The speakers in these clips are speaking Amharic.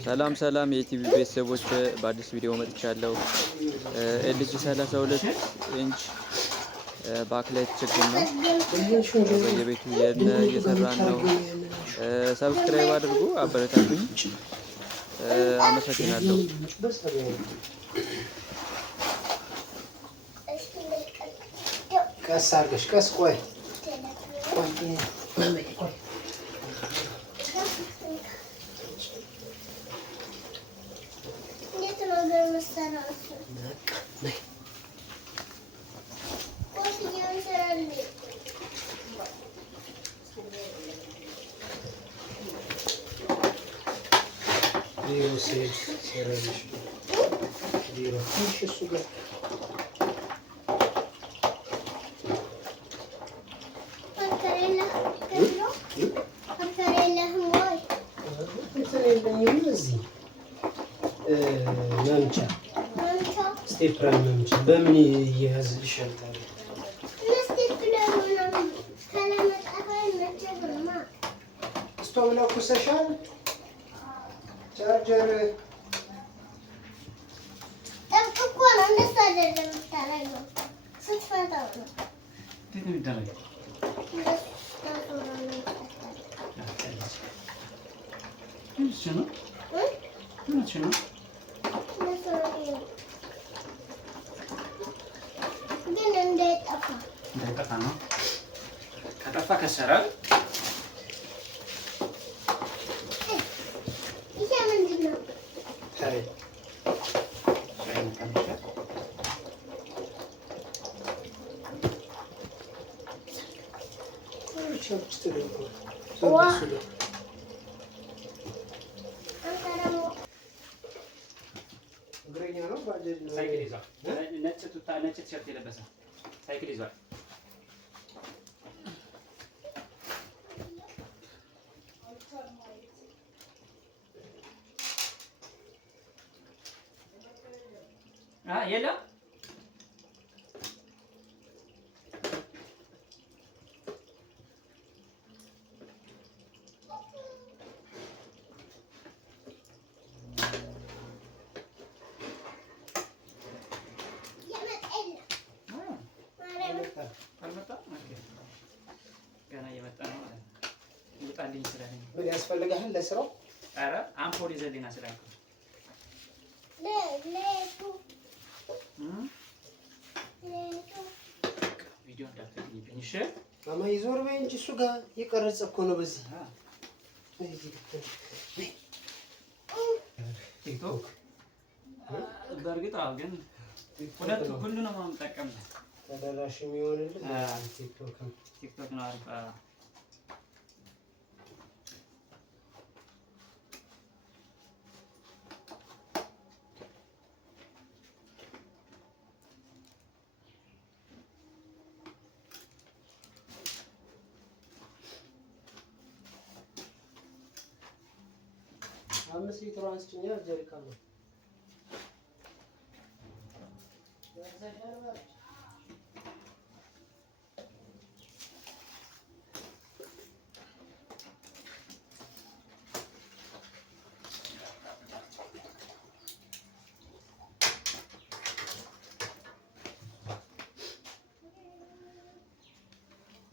ሰላም ሰላም የቲቪ ቤተሰቦች በአዲስ ቪዲዮ መጥቻለሁ። ኤልጂ 32 ኢንች ባክላይት ችግር ነው። በየቤቱ እየሰራን ነው። ሰብስክራይብ አድርጉ፣ አበረታቱኝ። አመሰግናለሁ። ቀስ አድርገሽ ቀስ ቆይ ስቴፕለር መምቻ በምን ይያዝልሻል ታዲያ? ስቶቭ ለኩሰሻል? ቻርጀር ጠብቆ ነው እንደዛ አይደለም የምታደርገው። ስትፈታው ነው እንዴት ነው የሚደረገው? እንዳይጠፋ ነው። ከጠፋ ከሰራል። ይሄ ምንድን ነው? ሳይክል ይዟል። ነጭ ቲሸርት የለበሰ ሳይክል ይዟል። የለም ገና እየመጣ ነው ማለት ነው። ይመጣልኝ ይችላል። ምን ያስፈልጋል ለስራው? ኧረ አምፖል ይዘልኝና ስላልኩ ቪዲዮ እንዳትልኝ። እሺ ማማ ይዞር በይ እንጂ እሱ ጋር የቀረጸ እኮ ነው። በዚህ ቲክቶክ በእርግጥ አዎ፣ ግን ሁሉንም ነው የምጠቀምበት። ተደራሽ የሚሆንልህ ቲክቶክ ነው። አሪፍ 5 ሊትር አንስጭኛ ጀሪካን ነው።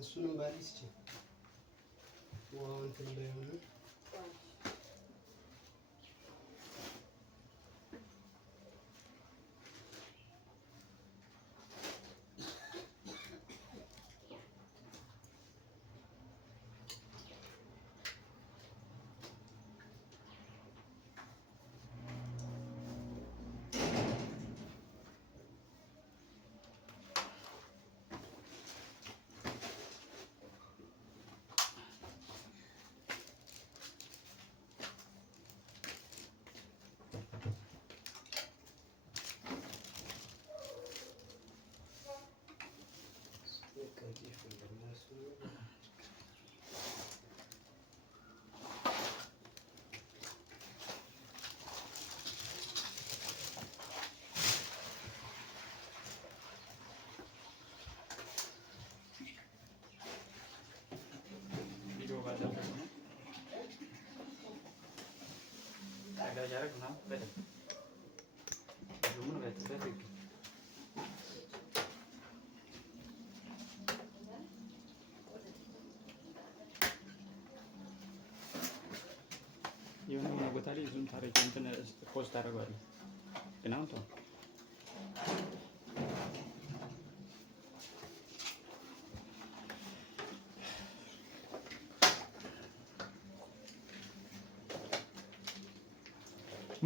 እሱንም ባሊስ ይችላል ዋው እንትን ባይሆን ማሳጅ አደረግ ምናምን በደንብ ምን በትበት የሆነ ቦታ ላይ ዙም ታረጊ እንትን ፖስት አደርጋለሁ ግን አሁን ተው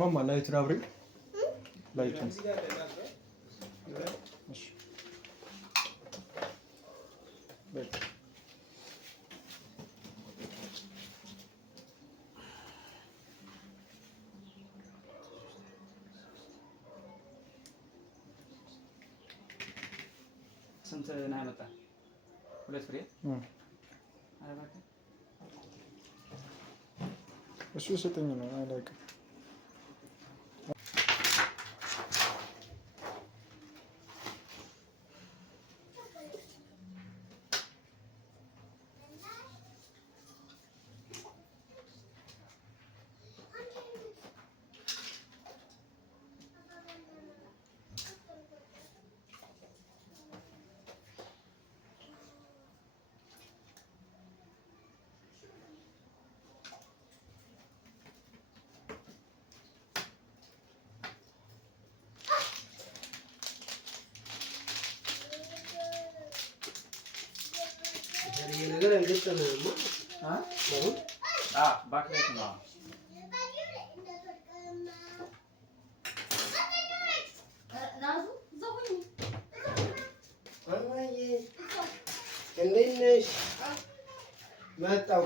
ማማ ላይቱን አብሪ ላይቱን ስንት ነው ያመጣ? 2 ፍሬ አረባከ እሱ ሰጠኝ ነው አላውቅም። ነገር አልገጠመም። ባክላይት ነው እንዴት ነሽ? መጣሁ።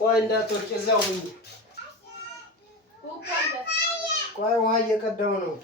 ቆይ እንዳትወጪ እዛው ሁኚ። ቆይ ውሃ እየቀዳሁ ነው።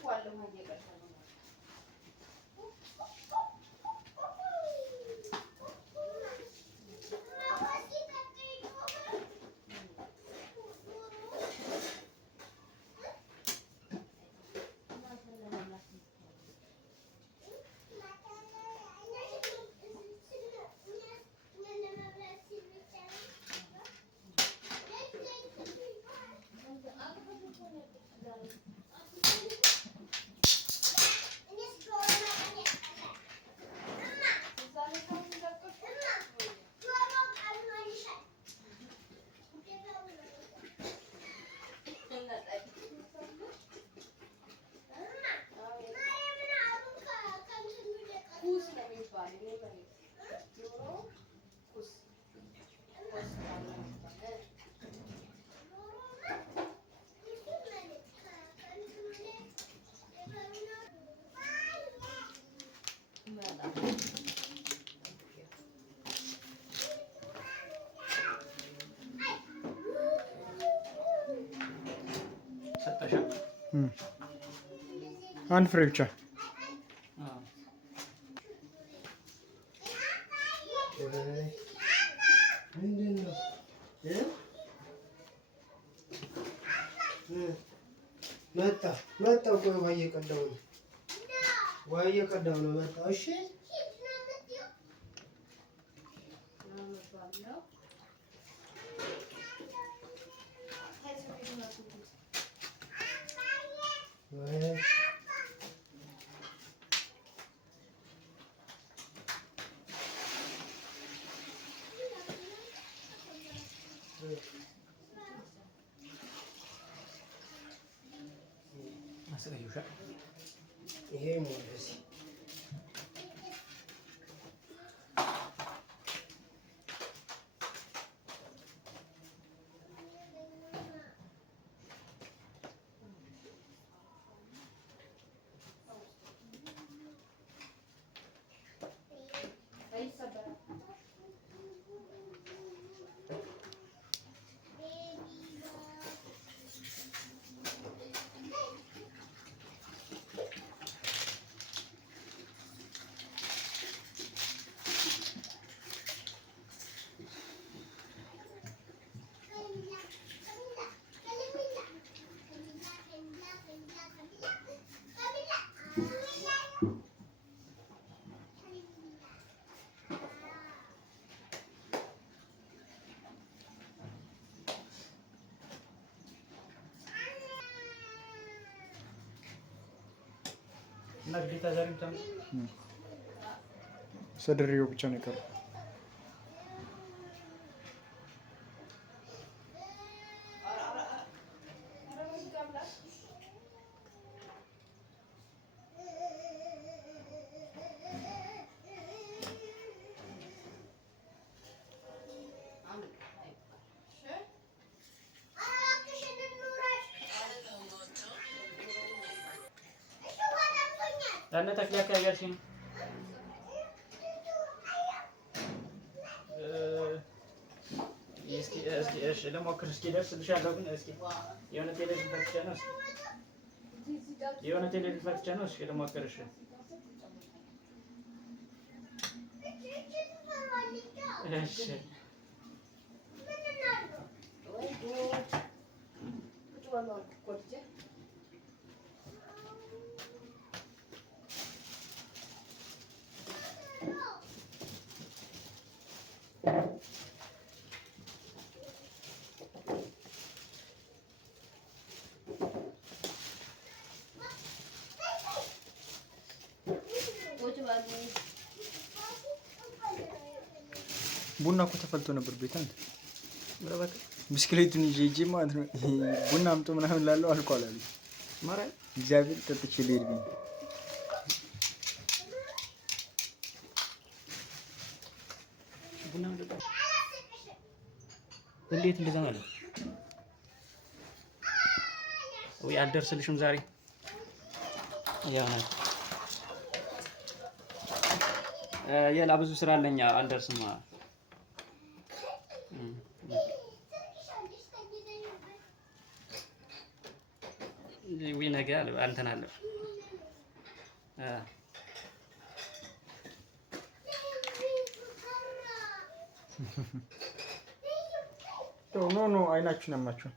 አንድ ፍሬ ብቻ መጣሁ። ቆይ ውሃ እየቀዳሁ ነው። መጣሁ። እሺ ይሄ ሞደስ እና ግዴታ ዛሬ ብቻ ሰደሬው ብቻ ነው የቀረው። ያነ ተክሊያ ካያልሽ ነው እሺ ለሞክር እስኪ ደርስልሻለሁ። ግን እስኪ የሆነ ቴሌቪዥን ፈትቼ ነው እስኪ ለሞክር። እሺ እሺ ቡና እኮ ተፈልቶ ነበር ቤት አንተ ብስክሌቱን ይዤ ሂጄ ማለት ነው። ቡና አምጦ ምናምን ላለው አልቋል አሉ። እግዚአብሔር ጠጥቼ ልሄድ ብዬ እንዴት እንደዛ ማለት ወይ አልደርስልሽም ዛሬ ያው ነው የላ ብዙ ስራ አለኝ አልደርስም። ወይ ነገ አንተን አለ ኖ አይናችሁን ያማችሁ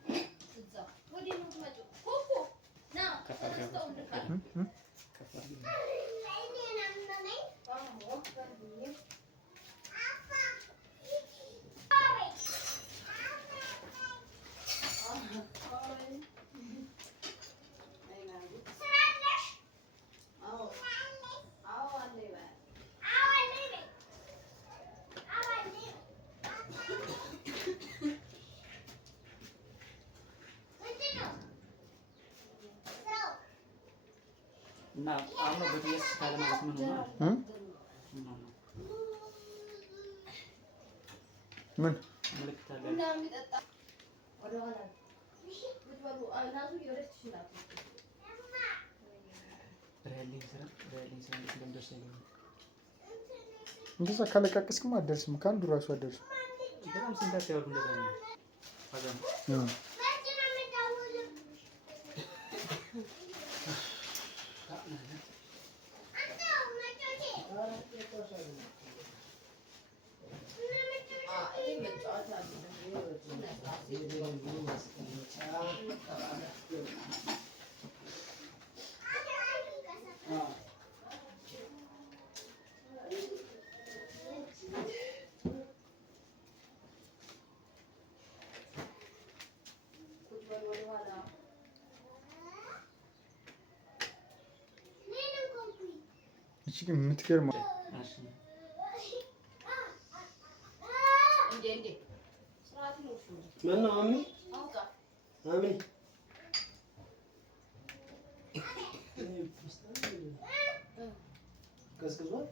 እና አሁን በዲኤስ ካለ ማለት ምን ሆነ? ምን ምልክት አለ? እንደዛ ካለቃቀስክማ አትደርስም። ከአንዱ ራሱ አትደርስም። በጣም ስንታት ያወሩ እንደዛ ነው። እቺ ግን የምትገርመው ምነው አሚ አሚ ቀዝቅዟል።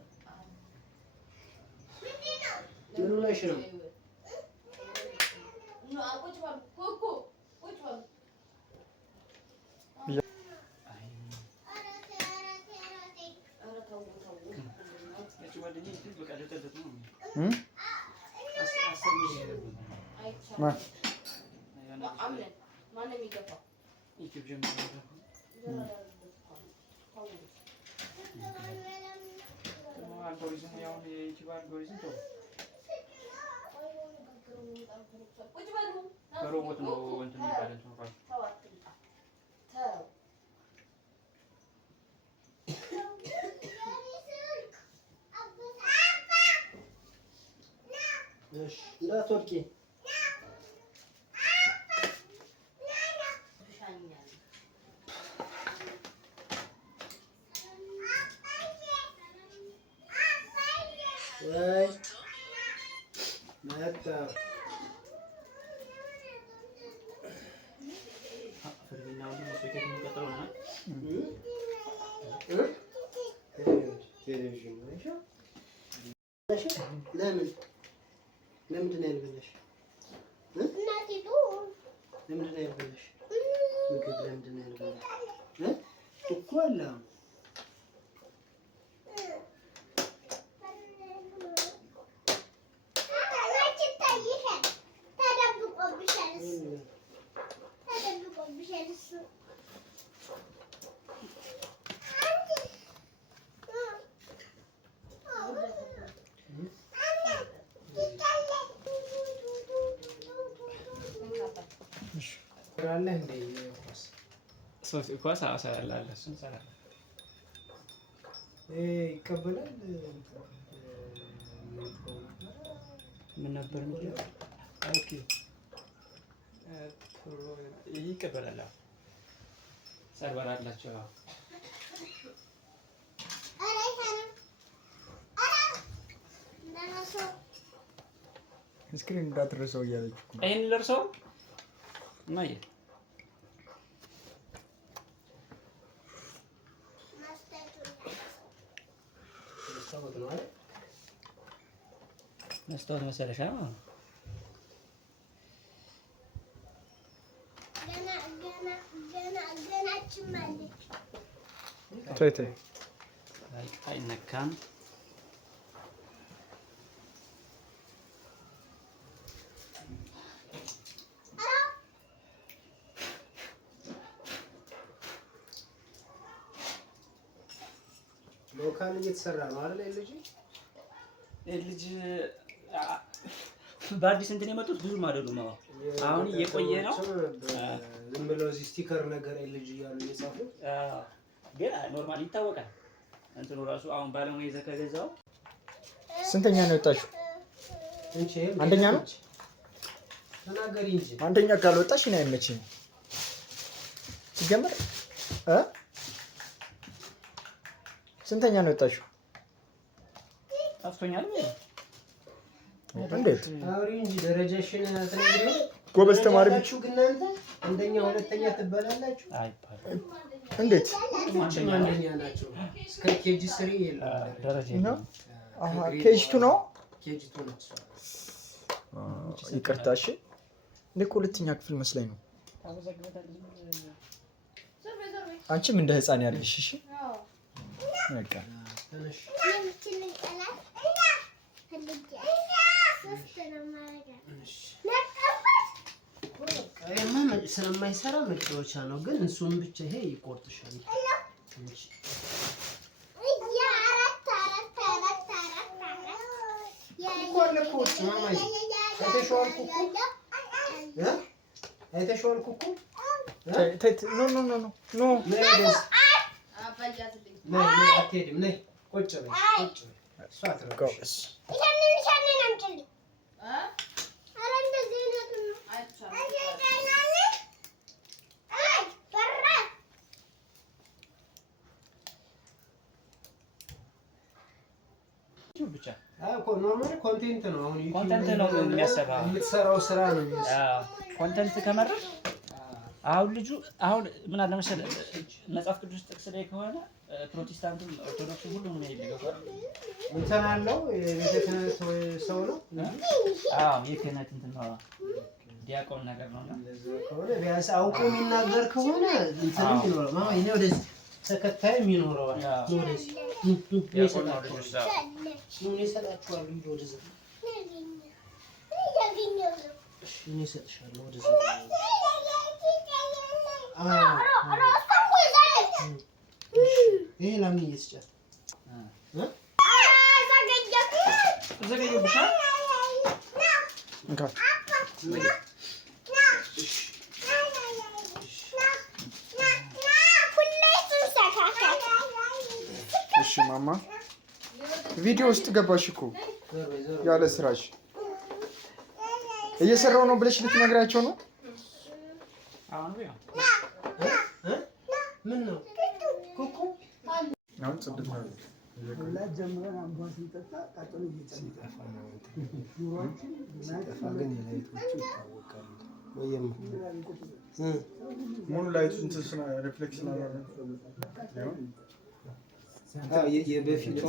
ምኑ ላይሽ ነው? ከሮቦት ነው እንትን የሚባለው ተውቋል። እሺ እንዳትወድቂ። አይ መጣ ፍርግናው ነው ሶኬት የሚቀጥለው ነው ቴሌቪዥን ነው ለምን ለምንድን ነው ያልበላሽ እናቲቱ ለምንድን ነው ያልበላሽ ምግብ ለምንድን ነው ያልበላሽ እኮ አለ አለ እንዴ ኳስ አሰራላለ እሱን ሰራላ ይቀበላል ምን ነበር የሚለው ኦኬ ይቀበላል ሰርቨር አላቸው ስክሪን እንዳትረሳው እያለች እኮ ይሄን ልርሰው ማየ መስታወት መሰለሻ ተይ ተይ አይነካም ሎካል እየተሰራ ነው አይደል ልጅ በአዲስ እንትን የመጡት ብዙም አይደሉም አሁን እየቆየ ነው ዝም ብሎ እዚህ ስቲከር ነገር ልጅ እያሉ እየጻፉ ግን ኖርማል ይታወቃል እንትኑ ራሱ አሁን ባለሙያ ይዘህ ከገዛው ስንተኛ ነው የወጣሽው እንጂ አንደኛ ነው ተናገሪ እንጂ አንደኛ ካልወጣሽ እኔ አይመችኝም ሲጀመር ስንተኛ ነው የወጣሽው አፍቶኛል እንዴት አውሪ እንጂ ደረጃሽን ተነግረኝ ጎበዝ ተማሪ ብቻ ግን እናንተ አንደኛ ሁለተኛ ትባላላችሁ አይባልም እንዴት አንደኛ ናቸው እስከ ኬጂ 3 የለም ደረጃ ነው አሃ ኬጂ 2 ነው ኬጂ 2 ነው ይቅርታ እሺ እኔ እኮ ሁለተኛ ክፍል መስለኝ ነው አንቺም እንደ ህፃን ያርግሽ እሺ በቃ ተነሽ ስለማይሰራ መጫወቻ ነው ግን እሱን ብቻ ይሄ ይቆርጥሻል ብቻ ኖርማሊ ኮንቴንት ነው አሁን ኮንቴንት ነው የሚያሰራው የምትሰራው ስራ ነው ኮንቴንት ከመረጥ አሁን ልጁ አሁን ምን አለ መሰለህ መጽሐፍ ቅዱስ ጥቅስ ላይ ከሆነ ፕሮቴስታንቱም ኦርቶዶክስም ሁሉም ነው ይልገዋል እንትን አለው የቤተ ክህነት ሰው ነው የክህነት እንትን ነው ዲያቆን ነገር ነውና ከሆነ ቢያንስ አውቆ የሚናገር ከሆነ እንትን ይኖረው እኔ ወደዚህ ተከታይም ይኖረዋል ወደዚህ ዲያቆን ነው ልጅ ምን ይሰጣችኋል እንጂ ወደዚህ ምን ይሰጥሻል ወደዚህ ይሄ ለምን እየተጫወተ ዘገየብሻ እንካ እሺ ማማ ቪዲዮ ውስጥ ገባሽ እኮ ያለ ስራሽ እየሰራው ነው ብለሽ ልትነግራቸው ነው አሁን ነው ምን ነው ኩኩ አሁን ጽድት ነው ሁላት ጀምረን አምቧ ስንጠጣ ቃጠሎ እየጨመረ ሲጠፋ ግን የላይቶቹ ይታወቃሉ። ወይም ሙሉ ላይቱ እንትን ሪፍሌክስ ነው። የበፊቱ